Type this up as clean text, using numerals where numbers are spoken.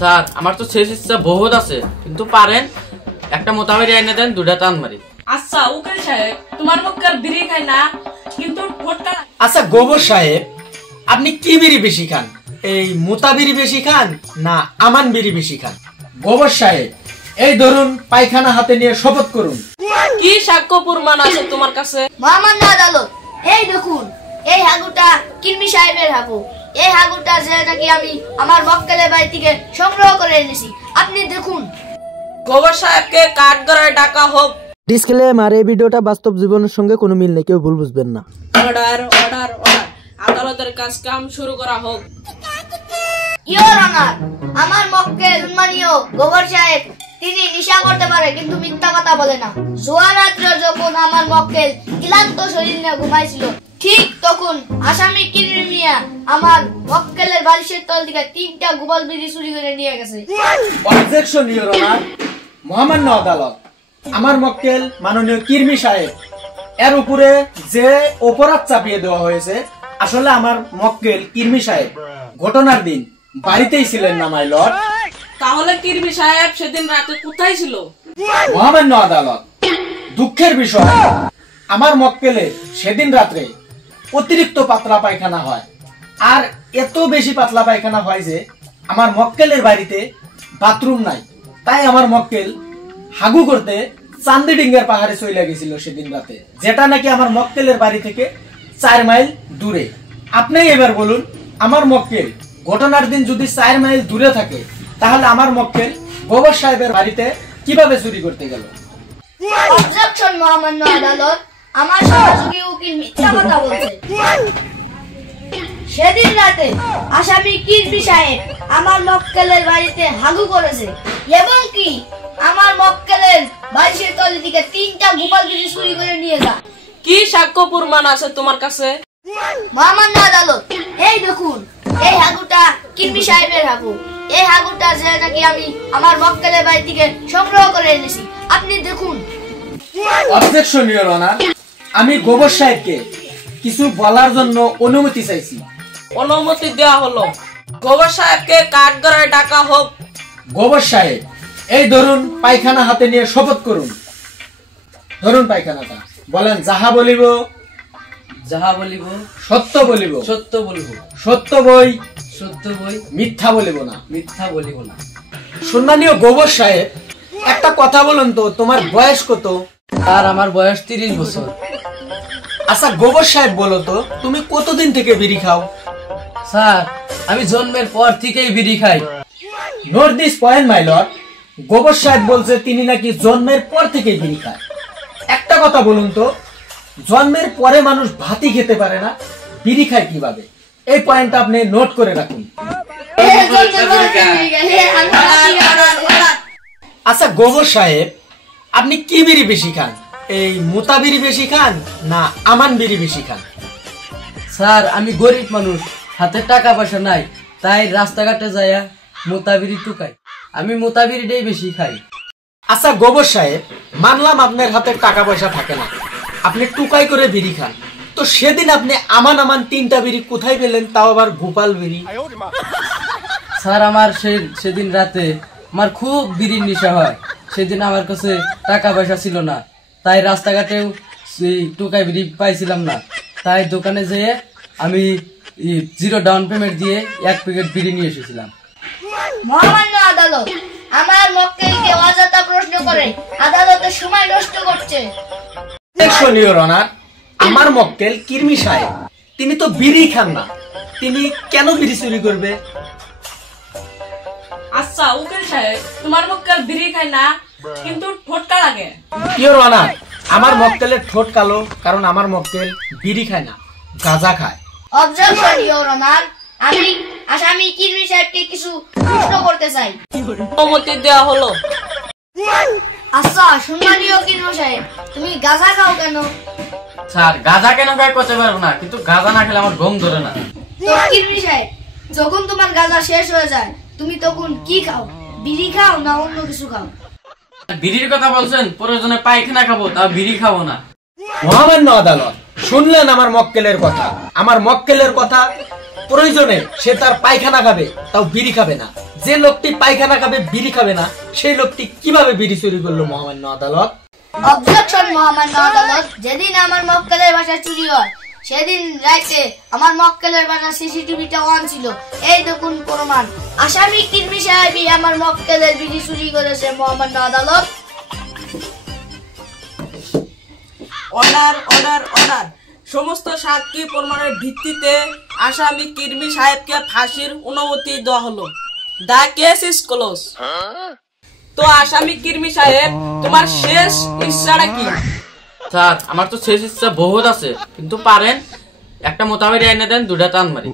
Sir আমার তো শেষ ইচ্ছা বহুত আছে, কিন্তু পারেন একটা মোতাবেরি এনে দেন, দুটা টান মারি। আচ্ছা উকিল সাহেব, তোমার মক্কেল বিড়ি খায় না, কিন্তু ঠোঁটটা। আচ্ছা গোবর সাহেব, আপনি কি বিড়ি বেশি খান? এই মোতাবিরি বেশি খান না আমান বিড়ি বেশি খান? গোবর সাহেব, এই ধরুন পায়খানা হাতে নিয়ে শপথ করুন। কি সাক্ষ্য প্রমাণ আছে তোমার কাছে? মহামান্য আদালত, এই দেখুন, এই হাগুটা কিরমি সাহেবের হাগু। এই হাগুটা যে নাকি আমি আমার মক্কেলের বাড়ি থেকে সংগ্রহ করে এনেছি, আপনি দেখুন। গোবর সাহেবকে কাঠগড়ায় ডাকা হোক। ডিসক্লেমার, এই ভিডিওটা বাস্তব জীবনের সঙ্গে কোনো মিল নেই, কেউ ভুল বুঝবেন না। অর্ডার অর্ডার অর্ডার, আদালতের কাজ কাম শুরু করা হোক। ইওর অনার, আমার মক্কেল সম্মানীয় গোবর সাহেব, তিনি নেশা করতে পারে কিন্তু মিথ্যা কথা বলে না। জোয়া রাত্রে যখন আমার মক্কেল ক্লান্ত শরীর নিয়ে ঘুমাইছিল, ঠিক তখন আসামি কিরমি মিয়া আমার মক্কেলের বালিশের তল থেকে 3টা গোপাল বিড়ি চুরি করে নিয়ে গেছে। Objection your honour. মহামান্য আদালত, আমার মক্কেল মাননীয় কিরমি সাহেব এর উপরে যে অপরাধ চাপিয়ে দেওয়া হয়েছে, আসলে আমার মক্কেল কিরমি সাহেব ঘটনার দিন বাড়িতেই ছিলেন না মাই লর্ড। তাহলে কিরমি সাহেব সেদিন রাতে কোথায় ছিল? মহামান্য আদালত, দুঃখের বিষয় আমার মক্কেলের সেদিন রাত্রে অতিরিক্ত পাতলা পায়খানা হয়, আর এত বেশি পাতলা পায়খানা হয় যে আমার মক্কেলের বাড়িতে বাথরুম নাই। তাই আমার মক্কেল হাগু করতে চান্দিডিঙ্গার পাহাড়ে চলে গেছিল সেদিন রাতে, যেটা নাকি আমার মক্কেলের বাড়ি থেকে 4 মাইল দূরে। আপনি এবার বলুন, আমার মক্কেল ঘটনার দিন যদি 4 মাইল দূরে থাকে, তাহলে আমার মক্কেল গোবর সাহেবের বাড়িতে কিভাবে চুরি করতে গেল? অবজেকশন মহামান্য আদালত, আমার সহযোগী উকিল মিথ্যা কথা বলছে। সেদিন রাতে আসামি কিরমি সাহেব আমার মক্কেলের বাড়িতে হাগু করেছে এবং কি আমার মক্কেলের বালিশের তলে থেকে 3টা গোপাল বিড়ি চুরি করে নিয়ে যায়। কি সাক্ষ্য প্রমাণ আছে তোমার কাছে? মহামান্য আদালত, এই দেখুন, এই হাগুটা কিরমি সাহেবের হাগু। এই হাগুটা যে নাকি আমি আমার মক্কেলের বাড়ি থেকে সংগ্রহ করে এনেছি, আপনি দেখুন। অবজেকশন ইওর অনার, আমি গোবর সাহেবকে কিছু বলার জন্য অনুমতি চাইছি। অনুমতি দেওয়া হলো। গোবর সাহেবকে কাঠগড়ায় ডাকা হোক। গোবর সাহেব, এই ধরুন পায়খানা হাতে নিয়ে শপথ করুন। ধরুন পায়খানাটা, বলেন যাহা বলিব যাহা বলিব সত্য বলিব, সত্য বলিব, সত্য বই সত্য বই, মিথ্যা বলিব না। মিথ্যা বলিব না। সম্মানীয় গোবর সাহেব, একটা কথা বলুন তো, তোমার বয়স কত? আর আমার বয়স 30 বছর। আচ্ছা গোবর সাহেব, বলো তো তুমি কতদিন থেকে বিড়ি খাও? স্যার আমি জন্মের পর থেকেই বিড়ি খাই। Note this point my lord. গোবর সাহেব বলছে তিনি নাকি জন্মের পর থেকেই বিড়ি খায়। একটা কথা বলুন তো, জন্মের পরে মানুষ ভাতই খেতে পারে না, বিড়ি খায় কিভাবে? এই পয়েন্টটা আপনি নোট করে রাখুন। আচ্ছা গোবর সাহেব, আপনি কি বিড়ি বেশি খান? এই মোতা বিড়ি বেশি খান না আমান বিড়ি বেশি খান? স্যার আমি গরিব মানুষ, হাতে টাকা পয়সা নাই, তাই রাস্তাঘাটে যাইয়া মোতাবিরি টুকাই। আমি মোতাবিরিটাই বেশি খাই। আচ্ছা গোবর সাহেব, মানলাম আপনার হাতে টাকা পয়সা থাকে না, আপনি টুকাই করে বিড়ি খান, তো সেদিন আপনি আমান আমান 3টা বিড়ি কোথায় পেলেন, তাও আবার গোপাল বিড়ি? স্যার আমার সেদিন রাতে আমার খুব বিড়ির নেশা হয়। সেদিন আমার কাছে টাকা পয়সা ছিল না, তাই রাস্তাঘাটেও টুকাই বিড়ি পাইছিলাম না, তাই দোকানে যেয়ে আমি 0 ডাউন পেমেন্ট দিয়ে 1 প্যাকেট বিড়ি নিয়ে এসেছিলাম। মহামান্য আদালত, আমার মক্কেলকে অযথা প্রশ্ন করে আদালতের সময় নষ্ট করছে। ইওর অনার, আমার মক্কেল কিরমি সাহেব তিনি তো বিড়ি খান না, তিনি কেন বিড়ি চুরি করবে? আচ্ছা উকিল সাহেব, তোমার মক্কেল বিড়ি খায় না, কিন্তু ঠোঁটটা লাগে। ইওর অনার, আমার মক্কেলের ঠোঁট কালো কারণ আমার মক্কেল বিড়ি খায় না, গাঁজা খায়। অবজেকশন ইওর অনার, আমি আসামি কিরমি সাহেবকে কিছু প্রশ্ন করতে চাই। অনুমতি দেওয়া হলো। আচ্ছা সম্মানীয় কিরমি সাহেব, তুমি গাঁজা খাও কেন? স্যার গাঁজা কেন খাই করতে পারবো না, কিন্তু গাঁজা না খেলে আমার ঘুম ধরে না। তো কিরমি সাহেব, যখন তোমার গাঁজা শেষ হয়ে যায় তুমি তখন কি খাও? বিড়ি খাও না অন্য কিছু খাও? বিড়ির কথা বলছেন, প্রয়োজনে পায়খানা খাবো, তাও বিড়ি খাবো না। মহামান্য আদালত, শুনলেন আমার মক্কেলের কথা। আমার মক্কেলের কথা, প্রয়োজনে সে তার পায়খানা খাবে, তাও বিড়ি খাবে না। যে লোকটি পায়খানা খাবে বিড়ি খাবে না সেই লোকটি কিভাবে বিড়ি চুরি করলো মহামান্য আদালত? অবজেকশন মহামান্য আদালত, যেদিন আমার মক্কেলের বাসা চুরি হয় সেদিন রাতে আমার মক্কেলের বাসা সিসিটিভিটা অন ছিল। এই দেখুন প্রমাণ। আসামি কিরমি সাহেবই আমার মক্কেলের বিড়ি চুরি করেছে মহামান্য আদালত। Order order order. সমস্ত সাক্ষী প্রমাণের ভিত্তিতে আসামি কিরমি সাহেবকে ফাঁসির অনুমতি দেওয়া হলো। The case is close. তো আসামি কিরমি সাহেব, তোমার শেষ ইচ্ছাটা কি? স্যার আমার তো শেষ ইচ্ছা বহুত আছে, কিন্তু পারেন একটা মোতাবেক এনে দেন, দুটা টান মারি।